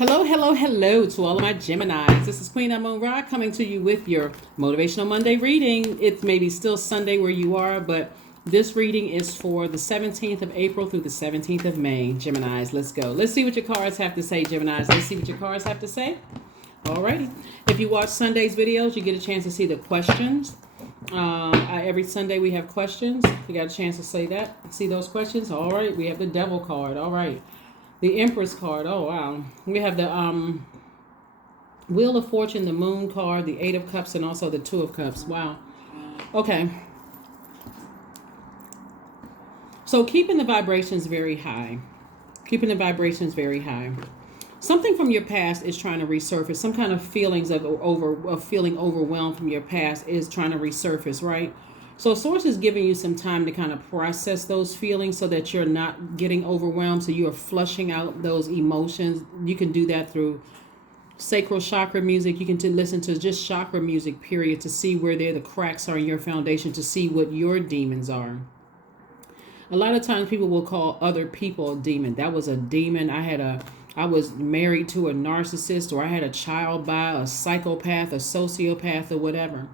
Hello, hello, hello to all of my Geminis. This is Queen Moon Ra coming to you with your Motivational Monday reading. It may be still Sunday where you are, but this reading is for the 17th of April through the 17th of May. Geminis, let's go. Let's see what your cards have to say, Geminis. Let's see what your cards have to say. Alrighty. If you watch Sunday's videos, you get a chance to see the questions. Every Sunday we have questions. You got a chance to see those questions. All right. We have the Devil card. All right. The Empress card. Oh, wow. We have the Wheel of Fortune, the Moon card, the Eight of Cups, and also the Two of Cups. Wow. Okay. So keeping the vibrations very high. Keeping the vibrations very high. Something from your past is trying to resurface. Some kind of feelings of feeling overwhelmed from your past is trying to resurface, right? So Source is giving you some time to kind of process those feelings so that you're not getting overwhelmed. So you are flushing out those emotions. You can do that through sacral chakra music. You can listen to just chakra music, period, to see where the cracks are in your foundation, to see what your demons are. A lot of times people will call other people a demon. That was a demon. I was married to a narcissist, or I had a child by a psychopath, a sociopath, or whatever.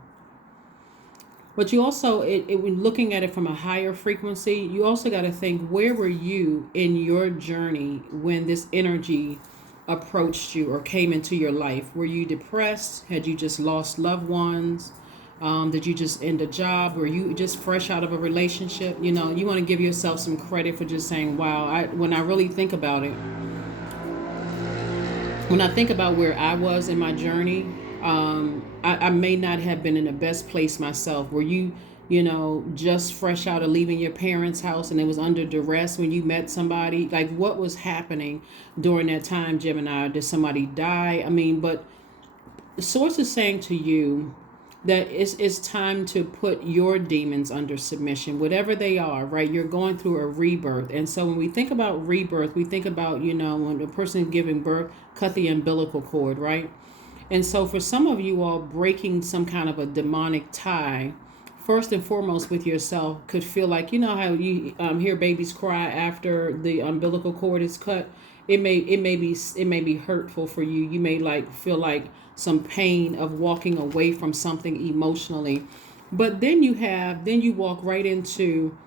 But you also, when looking at it from a higher frequency, you also got to think, where were you in your journey when this energy approached you or came into your life? Were you depressed? Had you just lost loved ones? Did you just end a job? Were you just fresh out of a relationship? You know, you want to give yourself some credit for just saying, wow, when I really think about it, when I think about where I was in my journey, I may not have been in the best place myself. Were you, just fresh out of leaving your parents' house and it was under duress when you met somebody? Like, what was happening during that time, Gemini? Did somebody die? I mean, but the Source is saying to you that it's time to put your demons under submission, whatever they are, right? You're going through a rebirth. And so when we think about rebirth, we think about, when a person is giving birth, cut the umbilical cord, right? And so for some of you all, breaking some kind of a demonic tie, first and foremost with yourself, could feel like, how you hear babies cry after the umbilical cord is cut. It may be hurtful for you. You may feel like some pain of walking away from something emotionally. But then you walk right into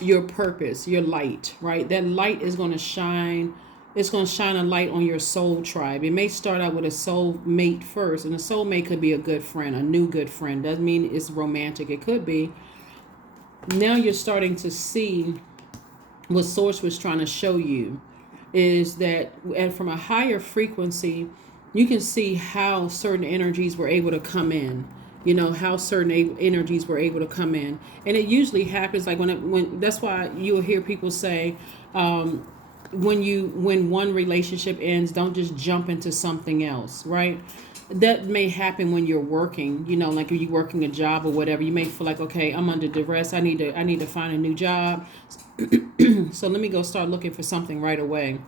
your purpose, your light, right? That light is going to shine. It's going to shine a light on your soul tribe. It may start out with a soul mate first, and a soul mate could be a good friend, a new good friend. Doesn't mean it's romantic. It could be. Now you're starting to see what Source was trying to show you is that, and from a higher frequency, you can see how certain energies were able to come in. How certain energies were able to come in. And it usually happens like when that's why you'll hear people say, when one relationship ends, don't just jump into something else, right? That may happen when you're working, like when you're working a job or whatever. You may feel like, okay, I'm under duress. I need to find a new job. So let me go start looking for something right away.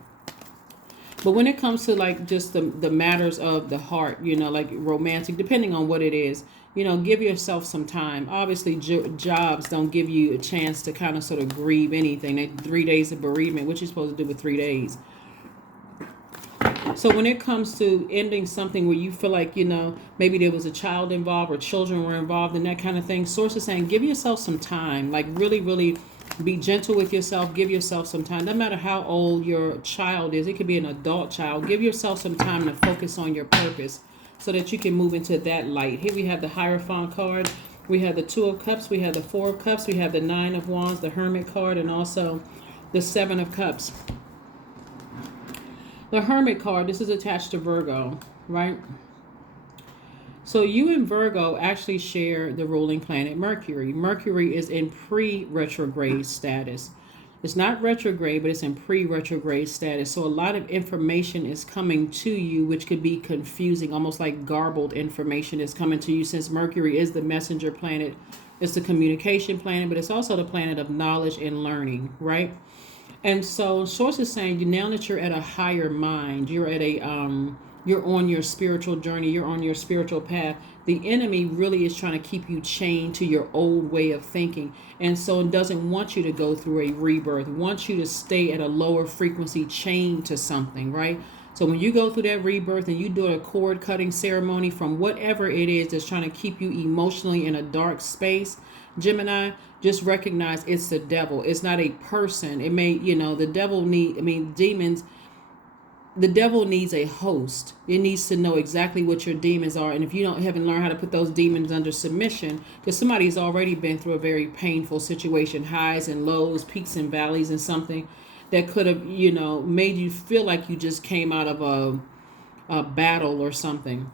But when it comes to just the matters of the heart, like romantic, depending on what it is, give yourself some time. Obviously, jobs don't give you a chance to kind of sort of grieve anything. 3 days of bereavement, what you supposed to do with 3 days? So when it comes to ending something where you feel like, maybe there was a child involved or children were involved in that kind of thing, Source is saying, give yourself some time. Like really, really be gentle with yourself. Give yourself some time. No matter how old your child is, it could be an adult child. Give yourself some time to focus on your purpose so that you can move into that light. Here we have the Hierophant card. We have the Two of Cups. We have the Four of Cups. We have the Nine of Wands, the Hermit card, and also the Seven of Cups. The Hermit card, this is attached to Virgo, right? So you and Virgo actually share the ruling planet Mercury. Mercury is in pre-retrograde status. It's not retrograde, but it's in pre-retrograde status. So a lot of information is coming to you, which could be confusing, almost like garbled information is coming to you, since Mercury is the messenger planet. It's the communication planet, but it's also the planet of knowledge and learning, right? And so Source is saying, now that you're at a higher mind, you're at you're on your spiritual journey, you're on your spiritual path, the enemy really is trying to keep you chained to your old way of thinking. And so it doesn't want you to go through a rebirth, wants you to stay at a lower frequency, chained to something, right? So when you go through that rebirth and you do a cord cutting ceremony from whatever it is that's trying to keep you emotionally in a dark space, Gemini, just recognize it's the devil. It's not a person. It may, the devil demons, the devil needs a host. It needs to know exactly what your demons are. And if you haven't learned how to put those demons under submission, because somebody's already been through a very painful situation, highs and lows, peaks and valleys, and something that could have, made you feel like you just came out of a battle or something.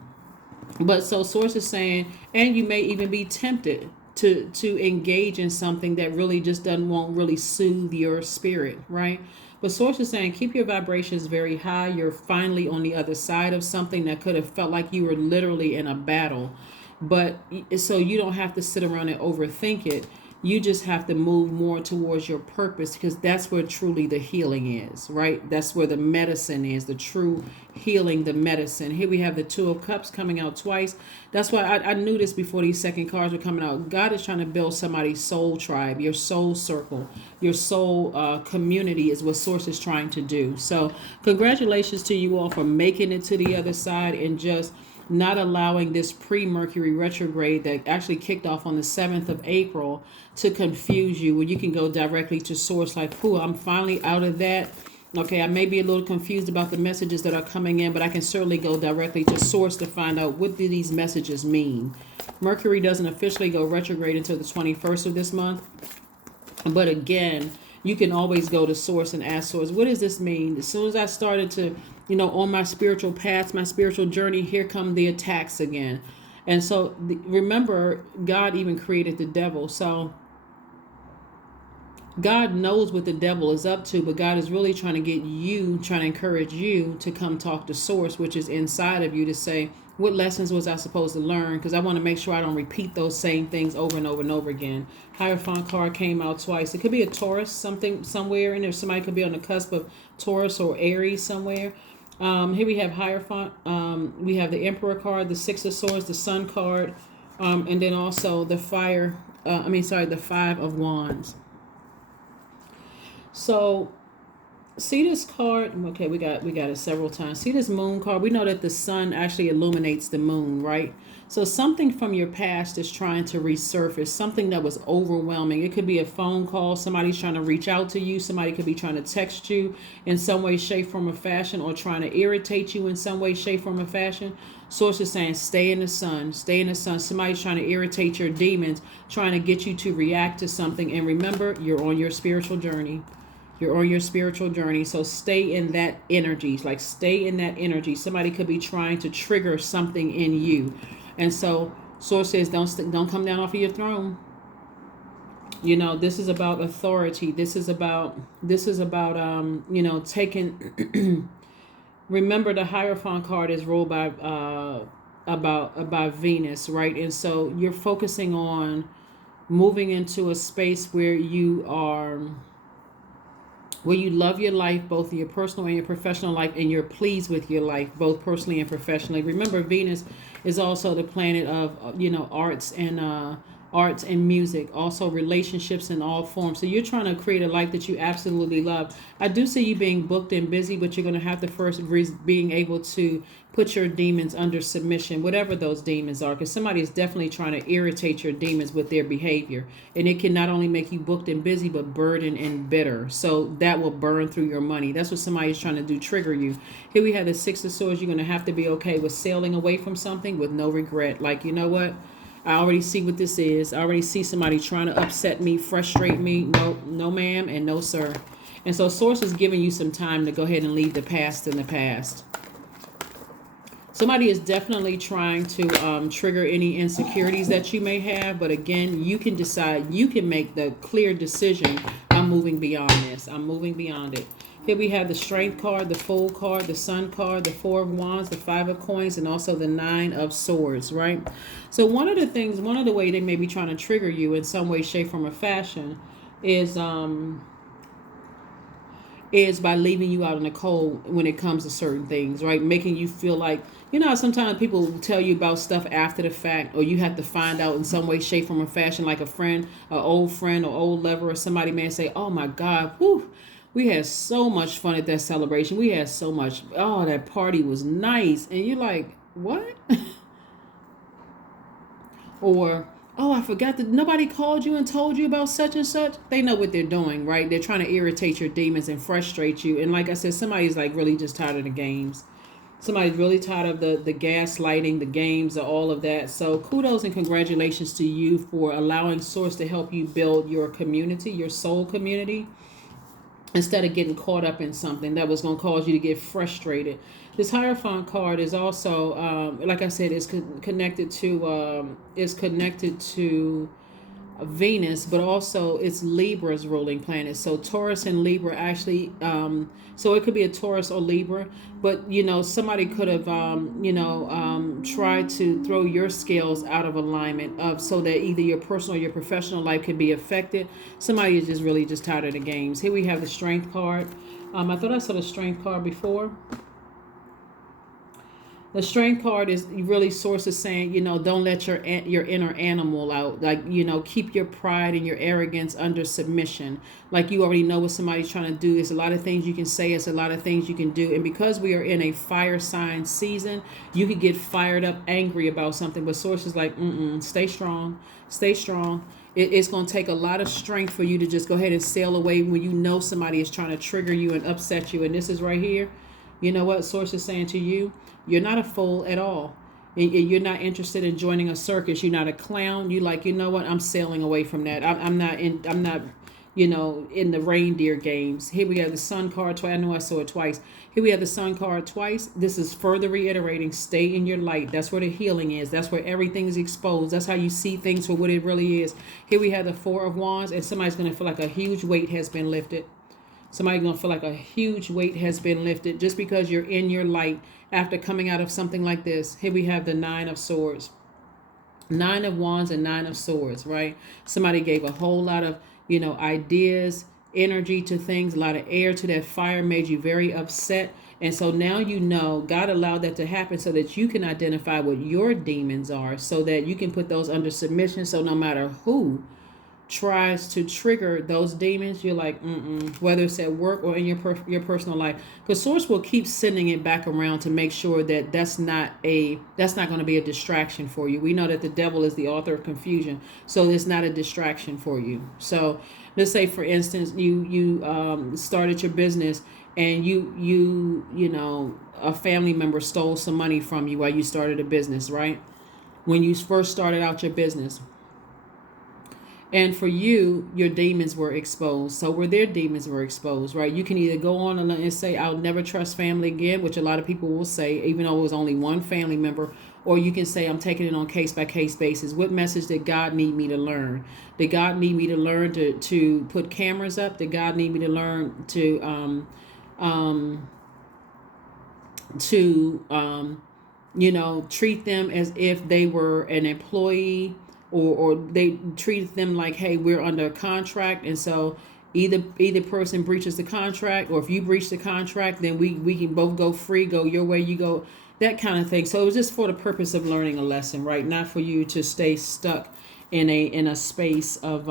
But so source is saying, and you may even be tempted to engage in something that really just won't really soothe your spirit, right? But source is saying keep your vibrations very high. You're finally on the other side of something that could have felt like you were literally in a battle. But so you don't have to sit around and overthink it. You just have to move more towards your purpose, because that's where truly the healing is, right? That's where the medicine is, the true healing, the medicine. Here we have the Two of Cups coming out twice. That's why I knew this before these second cards were coming out. God is trying to build somebody's soul tribe, your soul circle, your soul community is what Source is trying to do. So congratulations to you all for making it to the other side and just not allowing this pre-Mercury retrograde that actually kicked off on the 7th of April to confuse you, when you can go directly to source like, I'm finally out of that. Okay, I may be a little confused about the messages that are coming in, but I can certainly go directly to source to find out what do these messages mean. Mercury doesn't officially go retrograde until the 21st of this month. But again, you can always go to source and ask source, what does this mean? As soon as I started to, on my spiritual path, my spiritual journey, here come the attacks again. And so remember, God even created the devil. So God knows what the devil is up to, but God is really trying to encourage you to come talk to source, which is inside of you, to say, what lessons was I supposed to learn? Because I want to make sure I don't repeat those same things over and over and over again. Hierophant card came out twice. It could be a Taurus, somewhere in there. Somebody could be on the cusp of Taurus or Aries somewhere. Here we have Hierophant. We have the Emperor card, the Six of Swords, the Sun card, and then also the the Five of Wands. So see this card. Okay, we got it several times. See this Moon card. We know that the sun actually illuminates the moon, right? So something from your past is trying to resurface, something that was overwhelming. It could be a phone call. Somebody's trying to reach out to you. Somebody could be trying to text you in some way, shape, form, or fashion, or trying to irritate you in some way, shape, form, or fashion. Source is saying, stay in the sun, stay in the sun. Somebody's trying to irritate your demons, trying to get you to react to something. And remember, you're on your spiritual journey. You're on your spiritual journey. So stay in that energy. Like, stay in that energy. Somebody could be trying to trigger something in you. And so Source says, don't come down off of your throne. This is about authority. This is about taking remember, the Hierophant card is ruled by Venus, right? And so you're focusing on moving into a space where you love your life, both your personal and your professional life, and you're pleased with your life, both personally and professionally. Remember, Venus is also the planet of, arts and music, also relationships in all forms. So you're trying to create a life that you absolutely love. I do see you being booked and busy, but you're going to have to first being able to put your demons under submission, whatever those demons are, because somebody is definitely trying to irritate your demons with their behavior. And it can not only make you booked and busy, but burdened and bitter. So that will burn through your money. That's what somebody is trying to do, trigger you. Here we have the Six of Swords. You're going to have to be okay with sailing away from something with no regret. Like, you know what? I already see what this is. I already see somebody trying to upset me, frustrate me. No, ma'am, and no, sir. And so Source is giving you some time to go ahead and leave the past in the past. Somebody is definitely trying to trigger any insecurities that you may have. But again, you can decide, you can make the clear decision. I'm moving beyond this. I'm moving beyond it. Here we have the Strength card, the Fool card, the Sun card, the Four of Wands, the Five of Coins, and also the Nine of Swords, right? So one of the way they may be trying to trigger you in some way, shape, form, or fashion is by leaving you out in the cold when it comes to certain things, right? Making you feel like, sometimes people will tell you about stuff after the fact, or you have to find out in some way, shape, form, or fashion, like a friend, an old friend or old lover, or somebody may say, oh my God, whew, We had so much fun at that celebration. We had so much. Oh, that party was nice. And you're like, what? Or, oh, I forgot that nobody called you and told you about such and such. They know what they're doing, right? They're trying to irritate your demons and frustrate you. And like I said, somebody's like really just tired of the games. Somebody's really tired of the gaslighting, the games, all of that. So kudos and congratulations to you for allowing Source to help you build your community, your soul community, instead of getting caught up in something that was going to cause you to get frustrated. This Hierophant card is also, like I said, connected to Venus, but also it's Libra's ruling planet. So Taurus and Libra actually, so it could be a Taurus or Libra, but somebody could have, tried to throw your scales out of alignment so that either your personal or your professional life could be affected. Somebody is just really just tired of the games. Here we have the Strength card. I thought I saw the Strength card before. The Strength card is really Source is saying, don't let your inner animal out. Like, keep your pride and your arrogance under submission. Like, you already know what somebody's trying to do. There's a lot of things you can say. It's a lot of things you can do. And because we are in a fire sign season, you could get fired up, angry about something. But Source is like, stay strong. Stay strong. It's going to take a lot of strength for you to just go ahead and sail away when you know somebody is trying to trigger you and upset you. And this is right here. You know what Source is saying to you? You're not a fool at all. You're not interested in joining a circus. You're not a clown. You like, you know what? I'm sailing away from that. I'm not in the reindeer games. Here we have the Sun card twice. I know I saw it twice. Here we have the Sun card twice. This is further reiterating, stay in your light. That's where the healing is. That's where everything is exposed. That's how you see things for what it really is. Here we have the Four of Wands, and somebody's going to feel like a huge weight has been lifted. Somebody's going to feel like a huge weight has been lifted just because you're in your light after coming out of something like this. Here we have the Nine of Swords. Nine of Wands and Nine of Swords, right? Somebody gave a whole lot of, ideas, energy to things, a lot of air to that fire, made you very upset. And so now God allowed that to happen so that you can identify what your demons are, so that you can put those under submission. So no matter who tries to trigger those demons, you're like, whether it's at work or in your personal life, because Source will keep sending it back around to make sure that that's not going to be a distraction for you. We know that the devil is the author of confusion, so it's not a distraction for you. So let's say, for instance, you started your business, and a family member stole some money from you while you started a business, right? When you first started out your business. And for you, your demons were exposed. So where their demons were exposed, right? You can either go on and say, I'll never trust family again, which a lot of people will say, even though it was only one family member. Or you can say, I'm taking it on case-by-case basis. What message did God need me to learn? Did God need me to learn to put cameras up? Did God need me to learn to treat them as if they were an employee? Or they treat them like, hey, we're under a contract, and so either person breaches the contract, or if you breach the contract, then we can both go free, go your way, you go, that kind of thing. So it was just for the purpose of learning a lesson, right? Not for you to stay stuck in a space of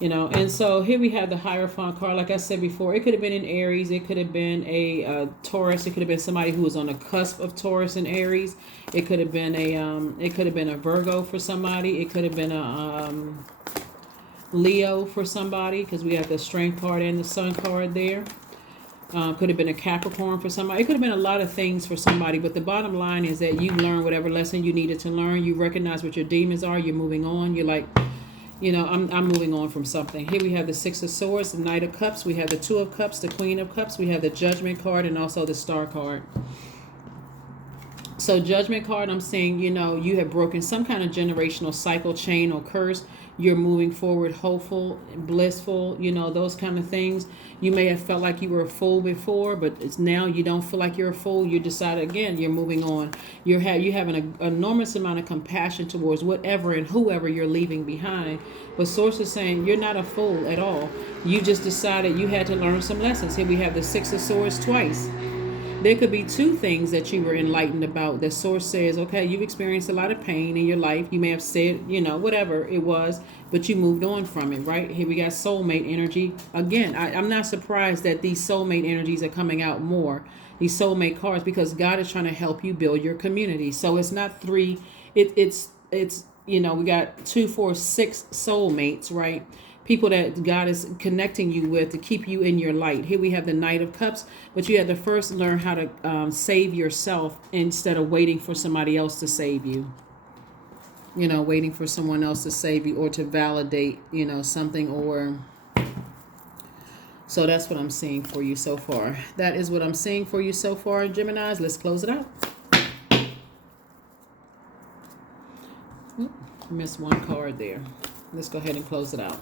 and so here we have the Hierophant card. Like I said before, it could have been an Aries, it could have been a Taurus, it could have been somebody who was on the cusp of Taurus and Aries. It could have been a Virgo for somebody. It could have been a Leo for somebody, because we have the Strength card and the Sun card there. Could have been a Capricorn for somebody. It could have been a lot of things for somebody, but the bottom line is that you learned whatever lesson you needed to learn. You recognize what your demons are. You're moving on. You're like, I'm moving on from something. Here we have the Six of Swords, the Knight of Cups. We have the Two of Cups, the Queen of Cups. We have the Judgment card and also the Star card. So Judgment card, I'm saying, you have broken some kind of generational cycle, chain, or curse. You're moving forward, hopeful, blissful, those kind of things. You may have felt like you were a fool before, but it's now you don't feel like you're a fool. You decide again, you're moving on. You have an enormous amount of compassion towards whatever and whoever you're leaving behind. But Source is saying you're not a fool at all. You just decided you had to learn some lessons. Here we have the Six of Swords twice. There could be two things that you were enlightened about. The source says, okay, you've experienced a lot of pain in your life. You may have said, whatever it was, but you moved on from it, right? Here we got soulmate energy. Again, I'm not surprised that these soulmate energies are coming out more, these soulmate cards, because God is trying to help you build your community. So it's not three, it's we got 2, 4, 6 soulmates, right? People that God is connecting you with to keep you in your light. Here we have the Knight of Cups, but you have to first learn how to save yourself instead of waiting for somebody else to save you. Waiting for someone else to save you or to validate, something or... So that's what I'm seeing for you so far. That is what I'm seeing for you so far, Geminis. Let's close it out. Oop, missed one card there. Let's go ahead and close it out.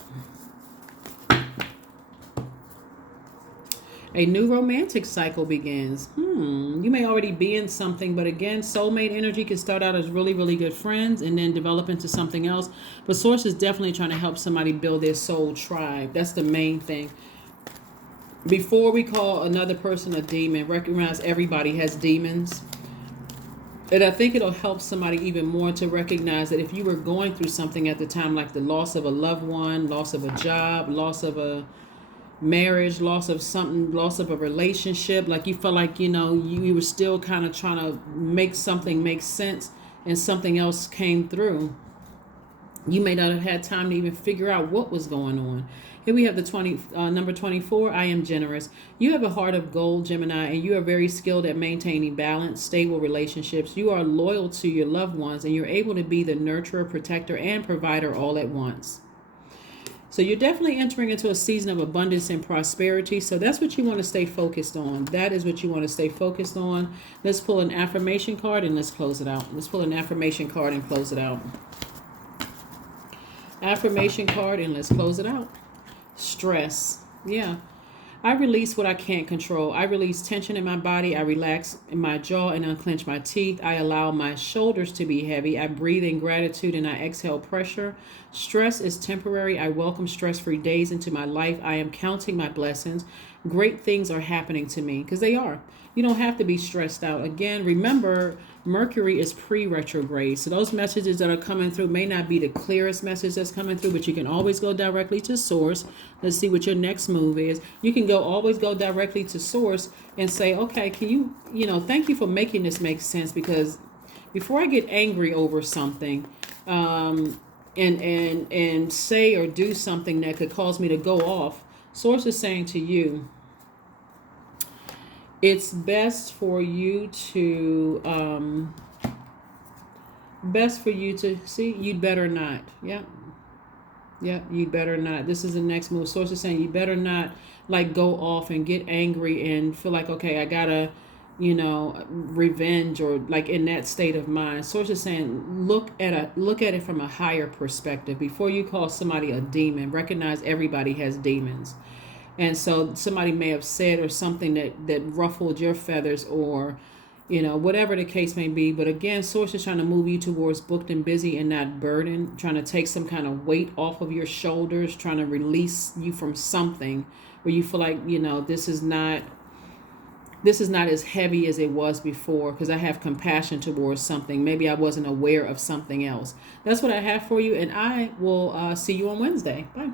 A new romantic cycle begins. You may already be in something, but again, soulmate energy can start out as really, really good friends and then develop into something else. But Source is definitely trying to help somebody build their soul tribe. That's the main thing. Before we call another person a demon, recognize everybody has demons. And I think it'll help somebody even more to recognize that if you were going through something at the time, like the loss of a loved one, loss of a job, loss of a marriage, loss of something, loss of a relationship, like you felt like, you were still kind of trying to make something make sense and something else came through. You may not have had time to even figure out what was going on. Here we have the number 24. I am generous. You have a heart of gold, Gemini, and you are very skilled at maintaining balance, stable relationships. You are loyal to your loved ones, and you're able to be the nurturer, protector, and provider all at once. So you're definitely entering into a season of abundance and prosperity. So that's what you want to stay focused on. That is what you want to stay focused on. Let's pull an affirmation card and let's close it out. Let's pull an affirmation card and close it out. Affirmation card and let's close it out. Stress. Yeah. I release what I can't control. I release tension in my body. I relax in my jaw and unclench my teeth. I allow my shoulders to be heavy. I breathe in gratitude and I exhale pressure. Stress is temporary. I welcome stress-free days into my life. I am counting my blessings. Great things are happening to me because they are. You don't have to be stressed out. Again, remember, Mercury is pre-retrograde. So those messages that are coming through may not be the clearest message that's coming through, but you can always go directly to Source. Let's see what your next move is. You can always go directly to Source and say, okay, can you, thank you for making this make sense, because before I get angry over something, and say or do something that could cause me to go off, Source is saying to you, it's best for you to see, you'd better not. Yeah, you'd better not. This is the next move. Source is saying you better not go off and get angry and feel like, okay, I gotta revenge, or in that state of mind. Source is saying look at it from a higher perspective. Before you call somebody a demon, recognize everybody has demons. And so somebody may have said or something that ruffled your feathers, or whatever the case may be. But again, Source is trying to move you towards booked and busy and not burden, trying to take some kind of weight off of your shoulders, trying to release you from something where you feel like, this is not as heavy as it was before, because I have compassion towards something. Maybe I wasn't aware of something else. That's what I have for you, and I will see you on Wednesday. Bye.